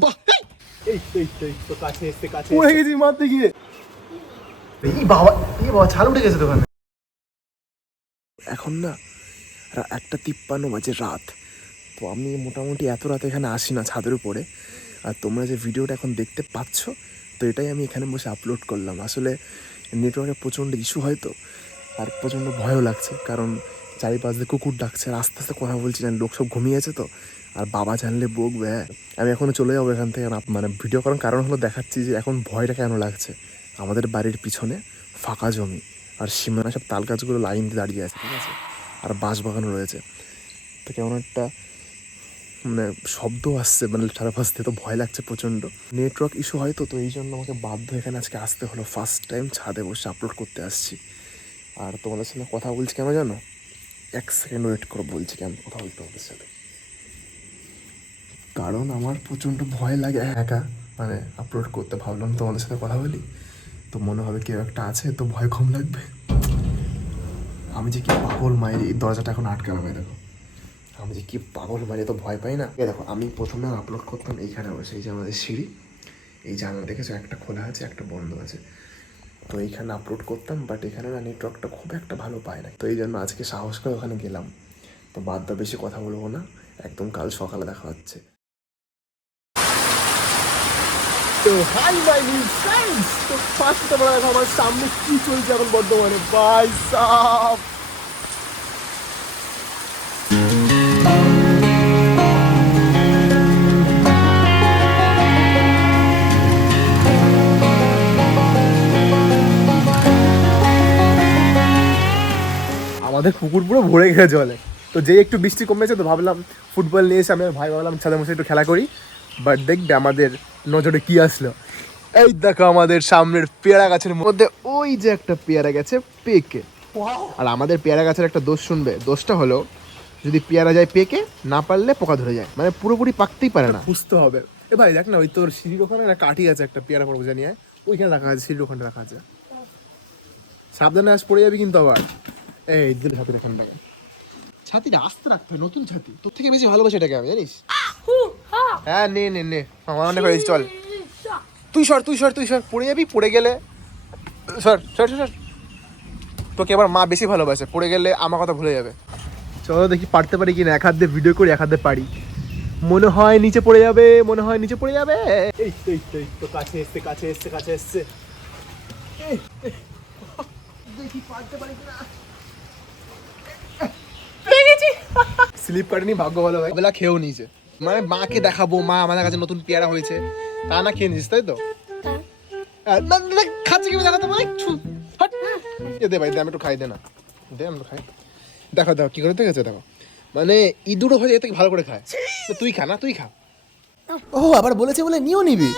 বাহ এই তো কাছে এসে পড়ে গেছি মারতে গিয়ে। এই বাবা ছাল উঠে গেছে দোকানে। এখন না 1:53 বাজে রাত। তো আমি মোটামুটি এত রাতে এখানে আসি না ছাদের উপরে। আর তোমরা যে ভিডিওটা এখন দেখতে পাচ্ছ, তো এটাই আমি এখানে বসে আপলোড করলাম। আসলে নেটওয়ার্কের প্রচণ্ড ইস্যু হয় তো, আর প্রচণ্ড ভয়ও লাগছে, কারণ চারিপাশ দিয়ে কুকুর ডাকছে, আর আস্তে আস্তে কথা বলছি না, লোক সব ঘুমিয়েছে তো। আর বাবা জানলে বকবে। আমি এখনও চলে যাবো এখান থেকে। মানে ভিডিও করার কারণ হলো দেখাচ্ছি যে এখন ভয়টা কেন লাগছে। আমাদের বাড়ির পিছনে ফাঁকা জমি, আর সীমানা সব তাল গাছগুলো লাইন দিয়ে দাঁড়িয়ে আছে, ঠিক আছে, আর বাঁশবাগানও রয়েছে। তো কেমন একটা মানে শব্দ আসছে, মানে চারপাশ থেকে, তো ভয় লাগছে প্রচণ্ড। নেটওয়ার্ক ইস্যু হয় তো, এই জন্য আমাকে বাধ্য এখানে আজকে আসতে হলো। ফার্স্ট টাইম ছাদে বসে আপলোড করতে আসছি। আর তোমাদের সঙ্গে কথা বলছি কেন জানো? 1 সেকেন্ড ওয়েট করে বলছি কেন কথা বলতে তোমাদের সাথে। কারণ আমার প্রচণ্ড ভয় লাগে একা, মানে আপলোড করতে। ভাবলাম তোমাদের সাথে কথা বলি, তো মনে হবে কেউ একটা আছে, তো ভয় কম লাগবে। আমি যে কি পাগল মায়ের, এই দরজাটা এখন আটকানো হয় দেখো। আমি যে কি পাগল মারি, তো ভয় পাই না। এ দেখো, আমি প্রথমে আপলোড করতাম এইখানে বসে। এই যে আমাদের সিঁড়ি, এই জানলা দেখেছো, একটা খোলা আছে একটা বন্ধ আছে। তো এইখানে আপলোড করতাম, বাট এখানে না নেটওয়ার্কটা খুব একটা ভালো পায় না। তো এই জন্য আজকে সাহস করে ওখানে গেলাম। তো বাদ দা, বেশি কথা বলবো না, একদম কাল সকালে দেখা হচ্ছে। তো হাই মাই নিউ ফ্রেন্ডস, তো ফার্স্ট তোমরা দেখো আমার সামনে কি চলছে এখন বর্তমানে। ভাই সাব, আমাদের পুকুর পুরো ভরে গেছে জলে। তো যেই একটু বৃষ্টি কমেছে, তো ভাবলাম ফুটবল নিয়ে এসে আমি আর ভাই ভাবলাম ছাদে বসে একটু খেলা করি। বাট দেখবে আমাদের নজরে কি আসলো। এই দেখো আমাদের সামনের পেয়ারা গাছের মধ্যে ওই যে একটা পেয়ারা গেছে পেকে। আর আমাদের পেয়ারা গাছের একটা দোষ শুনবে। দোষটা হলো, যদি পেয়ারা যায় পেকে, না পারলে পোকা ধরে যায়, মানে পুরোপুরি পাকতেই পারে না। বুঝতে হবে। এ ভাই দেখ না, ওই তোর সিঁড়ির ওখানে না কাঠি আছে, একটা পেয়ারা পড়বো জানিয়ে ওইখানে রাখা আছে, সিঁড়ির ওখানে রাখা আছে। সাবধানে আজ পড়ে যাবি কিন্তু আবার। এই দিল ছাতির এখানটাকে, ছাতিটা আস্তে রাখতে হয়, নতুন ছাতি। তোর থেকে বেশি ভালোবাসি এটাকে আমি, জানিস। হ্যাঁ নে নে নে, আমার অনেক হয়েছে, চল। তুই সর তুই সর তুই সর, পড়ে যাবি, পড়ে গেলে। সর সর সর। তোকে এবার মা বেশি ভালোবাসে, পড়ে গেলে আমার কথা ভুলে যাবে। চলো দেখি পারতে পারি কিনা। এক হাত দিয়ে ভিডিও করি, এক হাত দিয়ে পারি। মনে হয় নিচে পড়ে যাবে, মনে হয় নিচে পড়ে যাবে। এই তো কাছে এসছে। দেখি পারতে পারি কিনা। স্লিপ কাটেনি, ভাগ্য ভালো ভাই। বেলা খেয়েও নিয়েছে, মানে মাকে দেখাবো, মা আমাদের কাছে নতুন পেয়ারা হয়েছে, তা না খেয়ে নিয়েছিস, তাই তো? খাচ্ছে কি দেখাতে ভাই, দে ভাই, দে আমি একটু খাই, দে না, দে আমি একটু খাই। দেখো দেখো কি করে দেখেছে, দেখো মানে ইঁদুরও হয়ে থেকে ভালো করে খায়। তুই খা না, তুই খা। ও আবার বলেছে বলে নিও নিবি।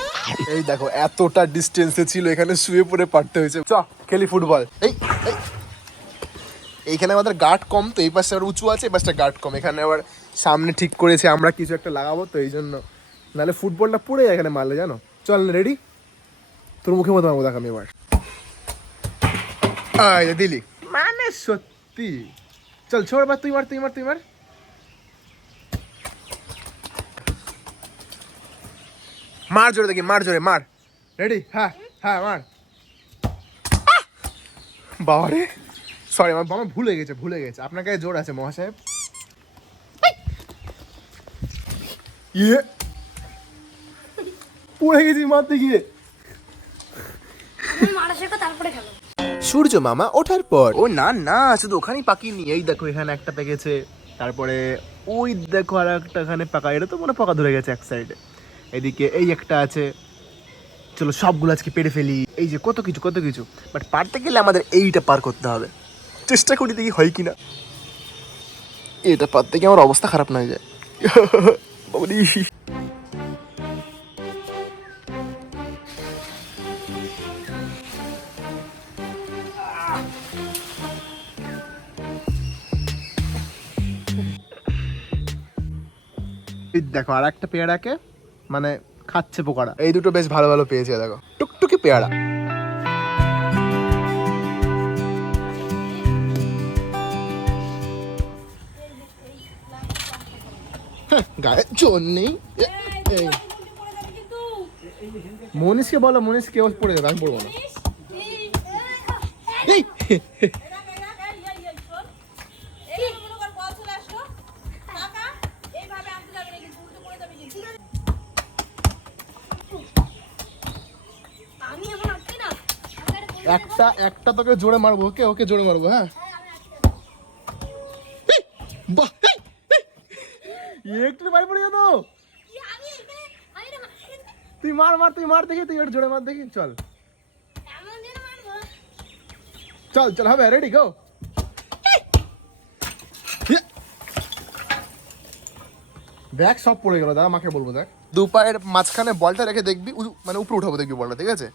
এই দেখো এতটা ডিস্টেন্সে ছিল, এখানে শুয়ে পড়ে পারতে হয়েছে। চ খেলি ফুটবল। এইখানে আমাদের গার্ড কম, তো এই পাশে আবার উঁচু আছে, এই পাশটা গার্ড কম। এখানে আবার সামনে ঠিক করেছে আমরা কিছু একটা লাগাবো, তো এই জন্য, নাহলে ফুটবলটা পড়ে যায় এখানে মারলে, জানো। চল রেডি, তোর মুখে মতো মারবো, দেখ আমি এবার। দিলি মানে সত্যি। চল ছোড়, এবার তুই মার, তুই মার, তুই মার। মার জোরে দেখি, মার জোরে, মার। রেডি, হ্যাঁ হ্যাঁ মার। বাবারে, সরি আমার ভুলে গেছে। আপনার কাছে জোর আছে মহাসাহেব। ইয়ে, পড়ে গেছি মারতে গিয়ে। সূর্য মামা ওঠার পর, ও না না, শুধু ওখানেই পাকিনি। এই দেখো এখানে একটা পেকেছে, তারপরে ওই দেখো আর একটা এখানে পাকা। এটা তো মনে পাকা ধরে গেছে এক সাইডে। এদিকে এই একটা আছে। চলো সবগুলো আজকে পেরে ফেলি। এই যে কত কিছু, বাট পারতে গেলে আমাদের এইটা পার করতে হবে। চেষ্টা করি দেখি হয় কিনা। এটা পারতে গিয়ে আমার অবস্থা খারাপ না হয়ে যায়। বাবারে, দেখো আর একটা পেয়ারাকে মানে খাচ্ছে পোকারা। এই দুটো বেশ ভালো ভালো পেয়েছে, দেখো টুকটুকি পেয়ারা। গায়ে জোর নেই। মনীষকে বলো, মনীষ কেউ পড়ে যাবে, আমি পড়বো না। এই একটা তোকে জোরে মারবো, ওকে ওকে জোরে মারবো, হ্যাঁ। এই, বাহ, একটু বাড়ি পড়ে যেত। তুই মার দেখি, তুই একটু জোরে মার দেখি, চল চল চল, হবে, রেডি গো। দেখ সব পড়ে গেল, দাদা মাকে বলবো, দেখ দু পায়ের মাঝখানে বলটা রেখে দেখবি, মানে উপরে উঠাবো দেখবি বলটা, ঠিক আছে?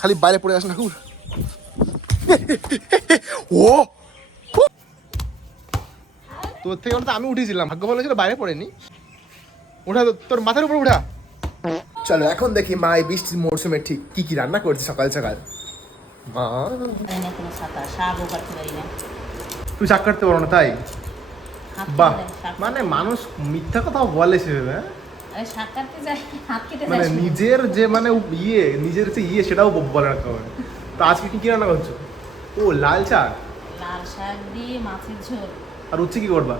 খালি বাইরে পড়ে আসে না খুব। ও তোর থেকে বলতে আমি উঠেছিলাম, ভাগ্য ভালো ছিল বাইরে পড়েনি। উঠা তোর মাথার উপর উঠা। চলো এখন দেখি মা এই বৃষ্টির মরশুমে ঠিক কি কি রান্না করছে সকাল সকাল। মা তুই শাক কাটতে পারো না তাই? বাহ, মানে মানুষ মিথ্যা কথা বলে সেভাবে, মানে নিজের যে মানে নিজের যে সেটাও বলে রাখতে হবে। তো আজকে কি কি রান্না করছো? ও লাল শাক দিয়ে মাছের ঝোল আর উচ্ছে কি করবা?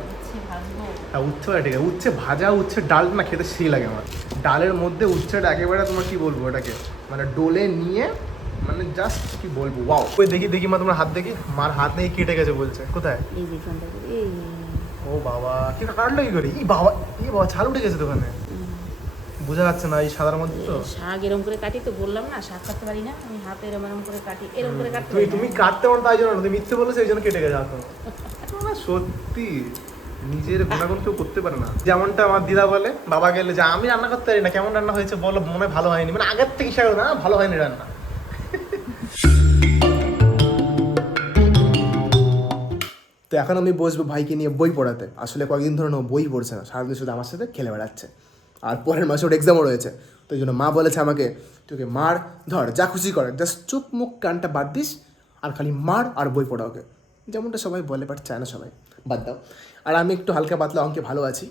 ভাজবো। হ্যাঁ উচ্ছে ঠিক আছে, উচ্ছে ভাজা, উচ্ছে ডাল না খেতে সেই লাগে আমার। ডালের মধ্যে উচ্ছেটা একেবারে তোমার কি বলবো এটাকে, মানে ডোলে নিয়ে, মানে জাস্ট কি বলবো, ওয়াও। ওই দেখি দেখি মা, তোমার হাত দেখি, মার হাত নেই কেটে গেছে বলছে, কোথায়? এই যে ফোনটা করে এই ও বাবা, কি কাটলো কি করে? বাবা ছাল উঠে গেছে দোকানে, বোঝা যাচ্ছে না এই সাদার মধ্যে তো। শাক এরকম করে কাটি, তো বললাম না শাক কাটতে পারি না আমি, হাতে এরকম করে কাটি, এরকম করে কাটতে তুমি তুমি কাটতে পারো তাই জন্য না, তুমি মিথ্যে বলেছো এই জন্য কেটে গেছে হাত। না সত্যি নিজের গুণাগুণ কেউ করতে পারে না। যেমনটা আমার দিদা বলে বাবা গেলে, যে আমি রান্না করতে পারি না, কেমন রান্না হয়েছে বলো, মনে হয় ভালো হয়নি, মানে আগের থেকে ইচ্ছা করে না ভালো হয়নি রান্না। তো এখন আমি বসবো ভাইকে নিয়ে বই পড়াতে। আসলে কয়েকদিন ধরে ও বই পড়ছে না, সারাদিন শুধু আমার সাথে খেলে বেড়াচ্ছে। আর পরের মাসে ওর এক্সামও রয়েছে, তো এই জন্য মা বলেছে আমাকে, তোকে মার ধর যা খুশি করে, জাস্ট চুপ মুখ কানটা বাদ দিস আর খালি মার আর বই পড়া ওকে, যেমনটা সবাই বলে, বাট চায় না সবাই, বাদ দাও। আর আমি একটু হালকা পাতলা অঙ্কে ভালো আছি,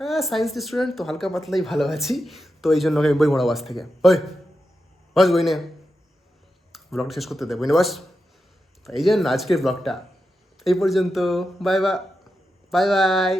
হ্যাঁ সায়েন্স স্টুডেন্ট তো হালকা পাতলাই ভালো আছি, তো এই জন্য ওকে বই পড়াবো আজ থেকে। ওই বস বই নে, ব্লগটা শেষ করতে দে, বই নে বস। এই জন্য আজকের ব্লগটা এই পর্যন্ত, বাই বাই বাই বাই।